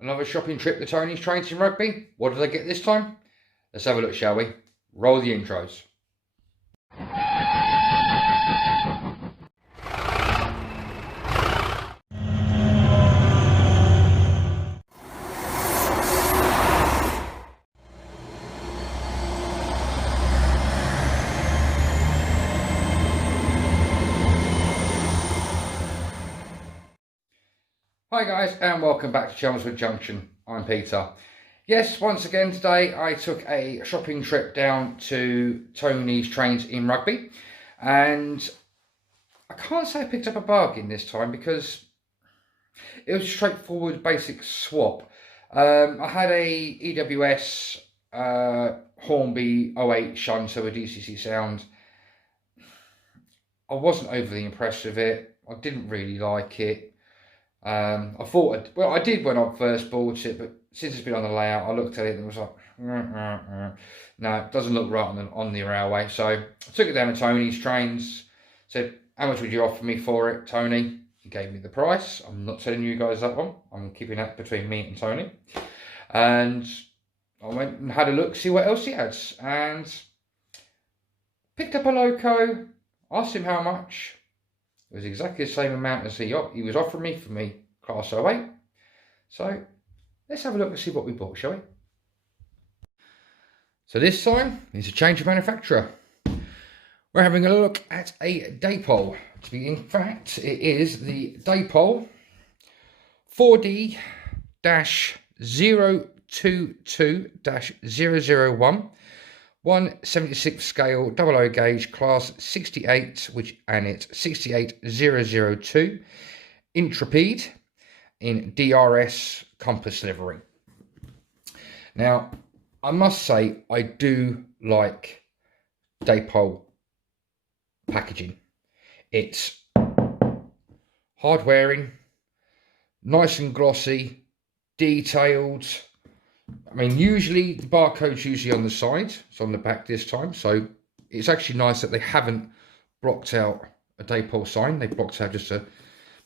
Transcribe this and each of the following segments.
Another shopping trip to Tony's Trains in Rugby. What did I get this time? Let's have a look, shall we? Roll the intros. Hi guys, and welcome back to Chelmswood Junction. I'm Peter. Yes, once again today I took a shopping trip down to Tony's Trains in Rugby, and I can't say I picked up a bargain this time because it was a straightforward basic swap. I had a EWS Hornby 08 shunt, so a DCC sound. I wasn't overly impressed with it. I didn't really like it. I thought, well, I did when I first bought it, but since it's been on the layout, I looked at it and was like, no, it doesn't look right on the railway. So I took it down to Tony's Trains, said, how much would you offer me for it, Tony? He gave me the price. I'm not telling you guys that one. I'm keeping that between me and Tony. And I went and had a look, see what else he had, and picked up a loco, asked him how much. It was exactly the same amount as he was offering me for me Class 08. So let's have a look and see what we bought, shall we? So this time it's a change of manufacturer. We're having a look at a Dapol. To be in fact, it is the Dapol 4D-022-001. 1/76 scale 00 gauge class 68, and it's 68002 Intrepid in DRS Compass Livery. Now, I must say I do like Dapol packaging. It's hard wearing, nice and glossy, detailed. I mean, usually the barcode's usually on the side. It's on the back this time. So it's actually nice that they haven't blocked out a Dapol sign. They blocked out just a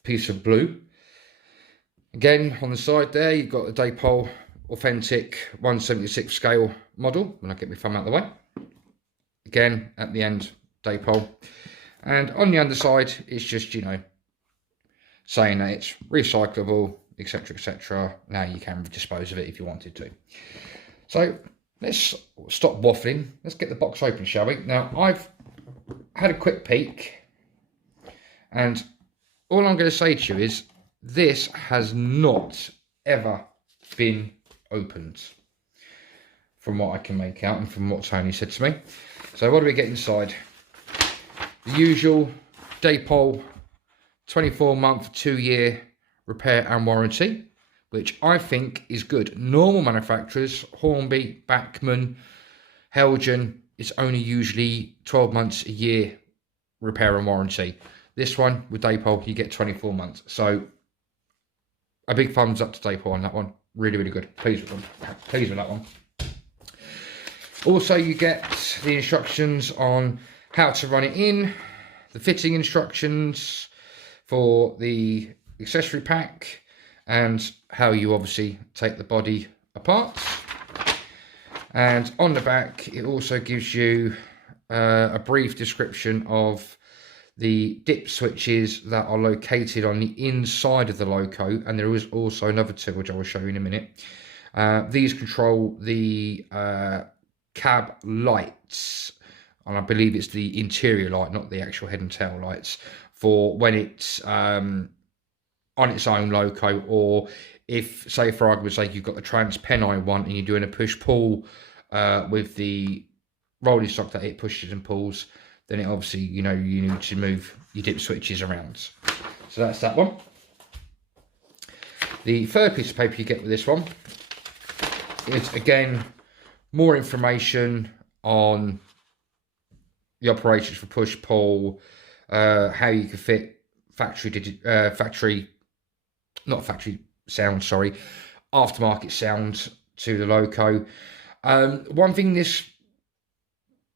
piece of blue. Again, on the side there, you've got the Dapol authentic 1/76 scale model. When I get my thumb out of the way. Again, at the end, Dapol. And on the underside, it's just, you know, saying that it's recyclable, etc, etc. Now you can dispose of it if you wanted to. So let's stop waffling. Let's get the box open, shall we? Now, I've had a quick peek, and all I'm going to say to you is this has not ever been opened, from what I can make out and from what Tony said to me. So what do we get inside? The usual Dapol 24-month, 2-year repair and warranty, which I think is good. Normal manufacturers, Hornby, Bachmann, Helgen, it's only usually 12 months, a year repair and warranty. This one with Dapol, you get 24 months. So a big thumbs up to Dapol on that one. Really, really good. Pleased with them. Pleased with that one. Also, you get the instructions on how to run it in, the fitting instructions for the accessory pack, and how you obviously take the body apart. And on the back it also gives you a brief description of the dip switches that are located on the inside of the loco, and there is also another two which I will show you in a minute. These control the cab lights, and I believe it's the interior light, not the actual head and tail lights, for when it's on its own loco, or if, say for argument's sake, you've got the trans-pennine one and you're doing a push-pull with the rolling stock that it pushes and pulls, then it obviously, you know, you need to move your dip switches around. So that's that one. The third piece of paper you get with this one is, again, more information on the operations for push-pull, how you can fit aftermarket sound to the loco. One thing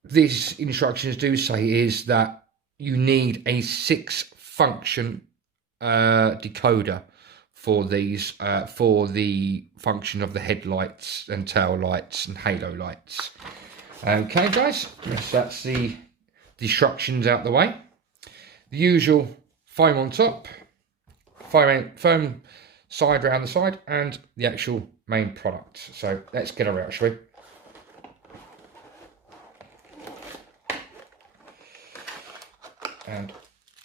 these instructions do say is that you need a 6-function decoder for these, for the function of the headlights and tail lights and halo lights. Okay guys, so that's the instructions out the way. The usual foam on top, foam side around the side, and the actual main product. So let's get her out, shall we? And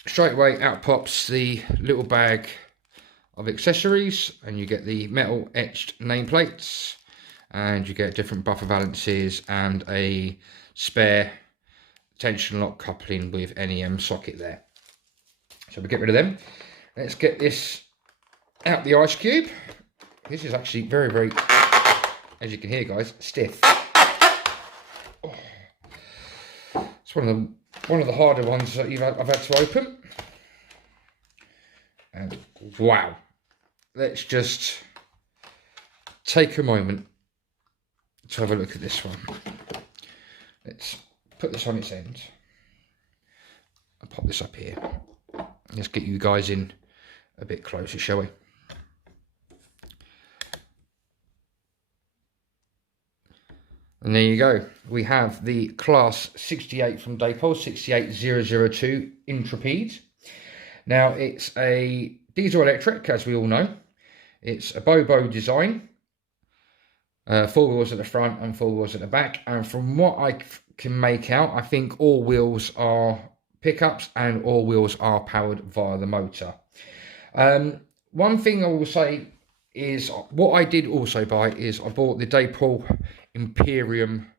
straight away out pops the little bag of accessories, and you get the metal etched nameplates, and you get different buffer balances and a spare tension lock coupling with NEM socket there. So we get rid of them. Let's get this out the ice cube. This is actually very, very, as you can hear guys, stiff. Oh. It's one of the harder ones that I've had to open. And wow, let's just take a moment to have a look at this one. Let's put this on its end. I'll pop this up here. Let's get you guys in a bit closer, shall we? And there you go. We have the Class 68 from Dapol, 68002 Intrepid. Now, it's a diesel electric, as we all know. It's a Bobo design. 4 wheels at the front and 4 wheels at the back. And from what I can make out, I think all wheels are pickups and all wheels are powered via the motor. One thing I will say is, what I did also buy is I bought the Dapol Imperium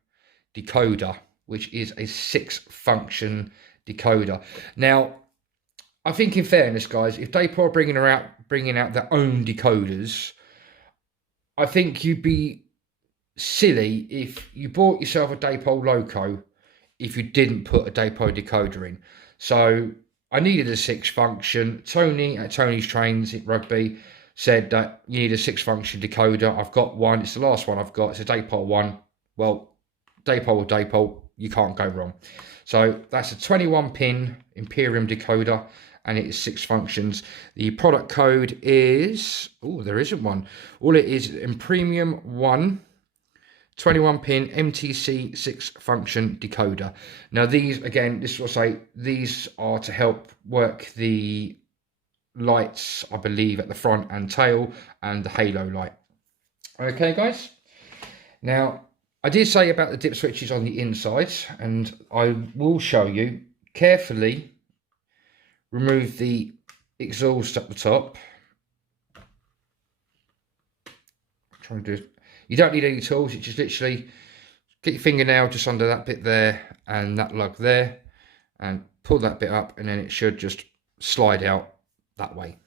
decoder, which is a 6-function decoder. Now, I think in fairness, guys, if Dapol are bringing out their own decoders, I think you'd be silly if you bought yourself a Dapol Loco if you didn't put a Dapol decoder in. So I needed a 6-function. Tony at Tony's Trains at Rugby said that you need a 6-function decoder. I've got one. It's the last one I've got. It's a Dapol one. Well, Dapol or Dapol, you can't go wrong. So that's a 21-pin Imperium decoder, and it is 6 functions. The product code is, oh, there isn't one. All it is Imperium 1 21-pin MTC 6-function decoder. Now these, again, this will say these are to help work the lights, I believe, at the front and tail, and the halo light. Okay, guys. Now, I did say about the dip switches on the inside, and I will show you. Carefully remove the exhaust at the top. Trying to do. You don't need any tools. It's just literally get your fingernail just under that bit there and that lug there, and pull that bit up, and then it should just slide out that way.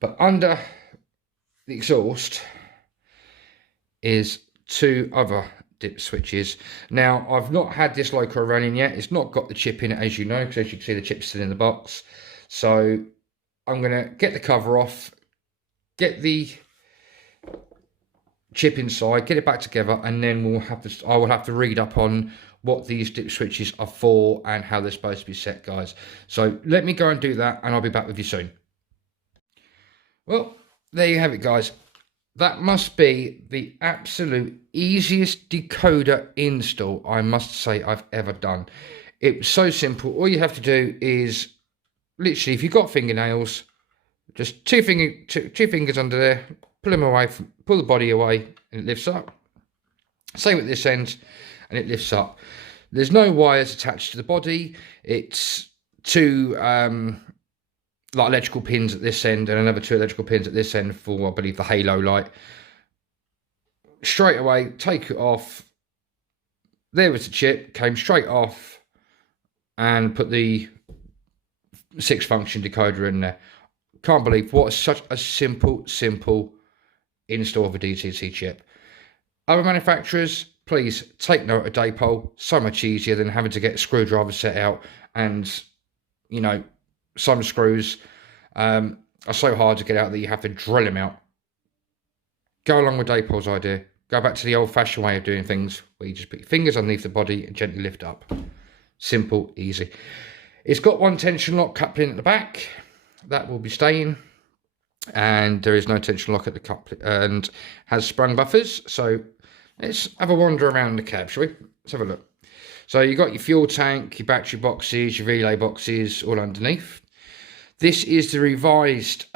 But under the exhaust is 2 other dip switches. Now, I've not had this loco running yet. It's not got the chip in it, as you know, because as you can see, the chip's still in the box. So I'm going to get the cover off, get the chip inside, get it back together, and then I will have to read up on what these dip switches are for and how they're supposed to be set, guys. So let me go and do that, and I'll be back with you soon. Well, there you have it, guys. That must be the absolute easiest decoder install, I must say, I've ever done. It was so simple. All you have to do is literally, if you've got fingernails, just two fingers under there, pull them away, pull the body away, and it lifts up. Same at this end, and it lifts up. There's no wires attached to the body. It's 2 like electrical pins at this end, and another 2 electrical pins at this end for, I believe, the halo light. Straight away, take it off. There was the chip, came straight off, and put the 6-function decoder in there. Can't believe what such a simple install of a DTC chip. Other manufacturers, please take note of Dapol. So much easier than having to get a screwdriver set out, and, you know, some screws are so hard to get out that you have to drill them out. Go along with Dapol's idea. Go back to the old-fashioned way of doing things, where you just put your fingers underneath the body and gently lift up. Simple, easy. It's got 1 tension lock coupling at the back. That will be staying. and there is no tension lock at the cup, and has sprung buffers. So let's have a wander around the cab, shall we? Let's have a look. So you got your fuel tank, your battery boxes, your relay boxes all underneath. This is the revised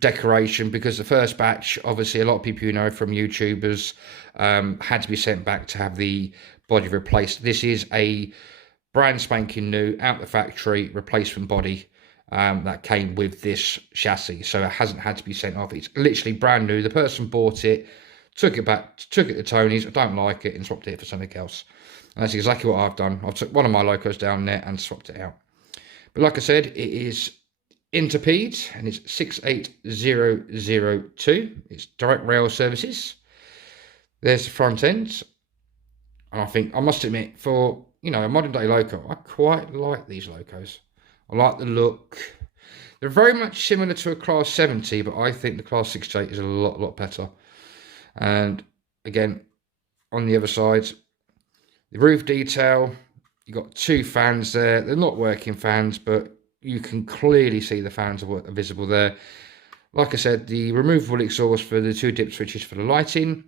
decoration, because the first batch, obviously a lot of people you know from YouTubers, had to be sent back to have the body replaced. This is a brand spanking new, out the factory replacement body that came with this chassis, so it hasn't had to be sent off. It's literally brand new. The person bought it, took it back, took it to Tony's, I don't like it, and swapped it for something else. And that's exactly what I've done. I've took one of my locos down there and swapped it out. But like I said, it is Interpede, and it's 68002. It's direct rail services. There's the front end, and I think, I must admit, for, you know, a modern day loco, I quite like these locos. I like the look. They're very much similar to a Class 70, but I think the Class 68 is a lot better. And again, on the other side, the roof detail, you've got two fans there. They're not working fans, but you can clearly see the fans are visible there. Like I said, the removable exhaust for the two dip switches for the lighting.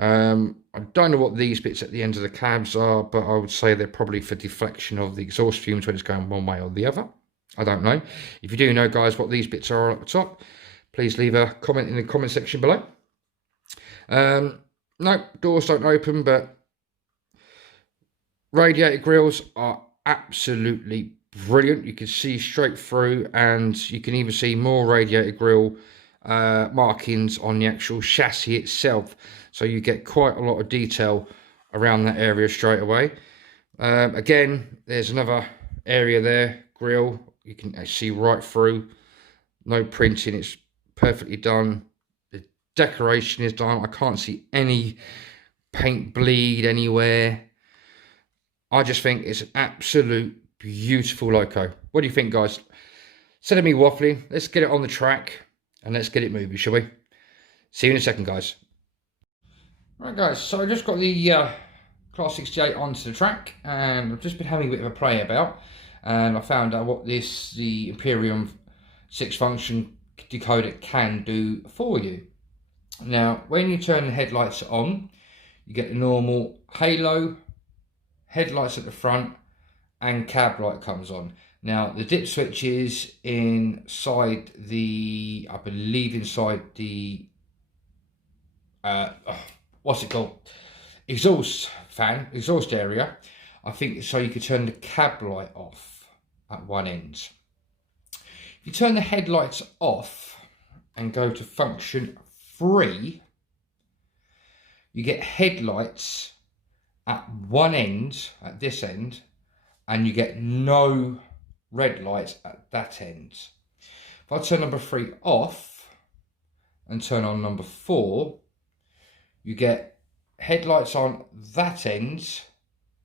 I don't know what these bits at the end of the cabs are, but I would say they're probably for deflection of the exhaust fumes when it's going one way or the other. I don't know. If you do know, guys, what these bits are at the top, please leave a comment in the comment section below. No, doors don't open, but radiator grills are absolutely brilliant. You can see straight through, and you can even see more radiator grill markings on the actual chassis itself, so you get quite a lot of detail around that area straight away. Again, there's another area there, grill, you can see right through, no printing, it's perfectly done. The decoration is done. I can't see any paint bleed anywhere. I just think it's an absolute beautiful loco. What do you think, guys? Instead of me waffling, let's get it on the track and let's get it moving, shall we? See you in a second, guys. Right, guys, so I just got the Class 68 onto the track, and I've just been having a bit of a play about, and I found out what the Imperium 6-function decoder can do for you. Now, when you turn the headlights on, you get the normal halo, headlights at the front, and cab light comes on. Now, the dip switch is inside the, I believe inside the, what's it called? Exhaust fan, exhaust area. I think so you could turn the cab light off at one end. If you turn the headlights off and go to function 3, you get headlights at one end, at this end, and you get no red lights at that end. If I turn number 3 off and turn on number 4, you get headlights on that end,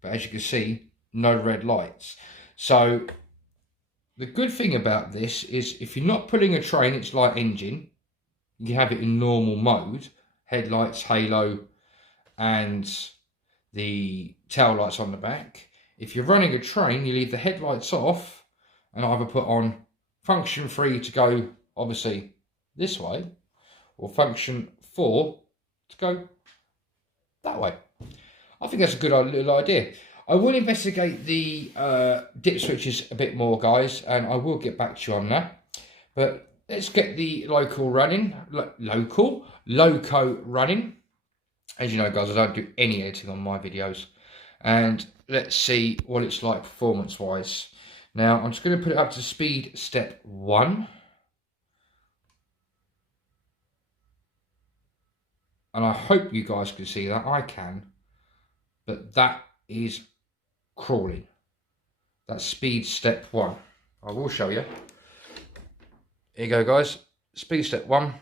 but as you can see, no red lights. So the good thing about this is if you're not pulling a train, it's light engine, you can have it in normal mode, headlights, halo, and the tail lights on the back. If you're running a train, you leave the headlights off and either put on function 3 to go, obviously, this way, or function 4 to go that way. I think that's a good little idea. I will investigate the dip switches a bit more, guys, and I will get back to you on that. But let's get the loco running. Loco running. As you know, guys, I don't do any editing on my videos. And let's see what it's like performance-wise. Now, I'm just going to put it up to speed step 1. And I hope you guys can see that. I can. But that is crawling. That's speed step 1. I will show you. Here you go, guys. Speed step 1.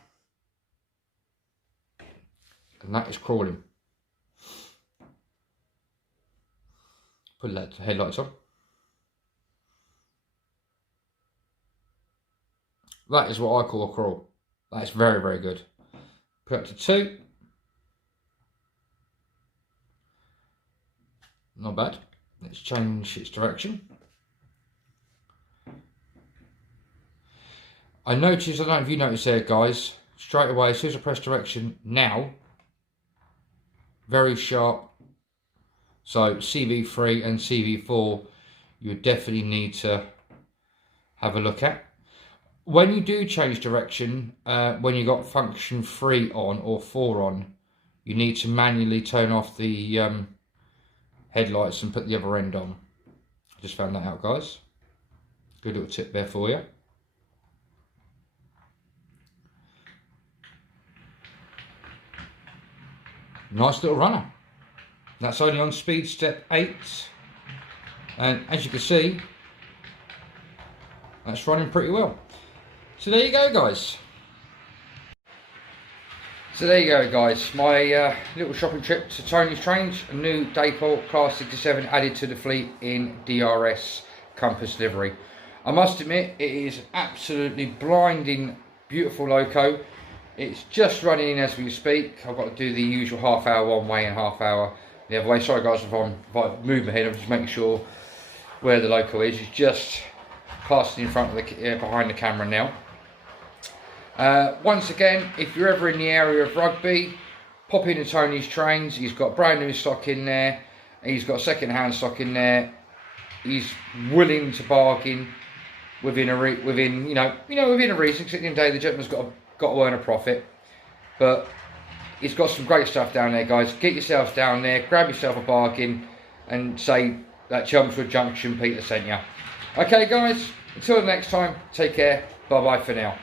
And that is crawling. Put the headlights on. That is what I call a crawl. That is very, very good. Put it up to 2. Not bad. Let's change its direction. I noticed, I don't know if you noticed there guys, straight away as soon as I press direction now, very sharp. So CV3 and CV4 you would definitely need to have a look at. When you do change direction, when you got function 3 on or 4 on, you need to manually turn off the headlights and put the other end on. I just found that out guys. Good little tip there for you. Nice little runner. That's only on speed step 8. And as you can see, that's running pretty well. So there you go guys. My little shopping trip to Tony's Trains. A new Dapol Class 67 added to the fleet in DRS Compass Livery. I must admit, it is absolutely blinding beautiful loco. It's just running in as we speak. I've got to do the usual half-hour one way and half-hour the other way. Sorry guys if I move my head, I'm just making sure where the loco is. It's just passing in front of the behind the camera now. Once again, if you're ever in the area of Rugby, pop into Tony's Trains. He's got brand new stock in there. He's got second-hand stock in there. He's willing to bargain within a reason. Within a reason. Because at the end of the day, the gentleman's got to earn a profit. But he's got some great stuff down there, guys. Get yourselves down there, grab yourself a bargain, and say that Chelmswood Junction Peter sent you. Okay, guys. Until the next time, take care. Bye bye for now.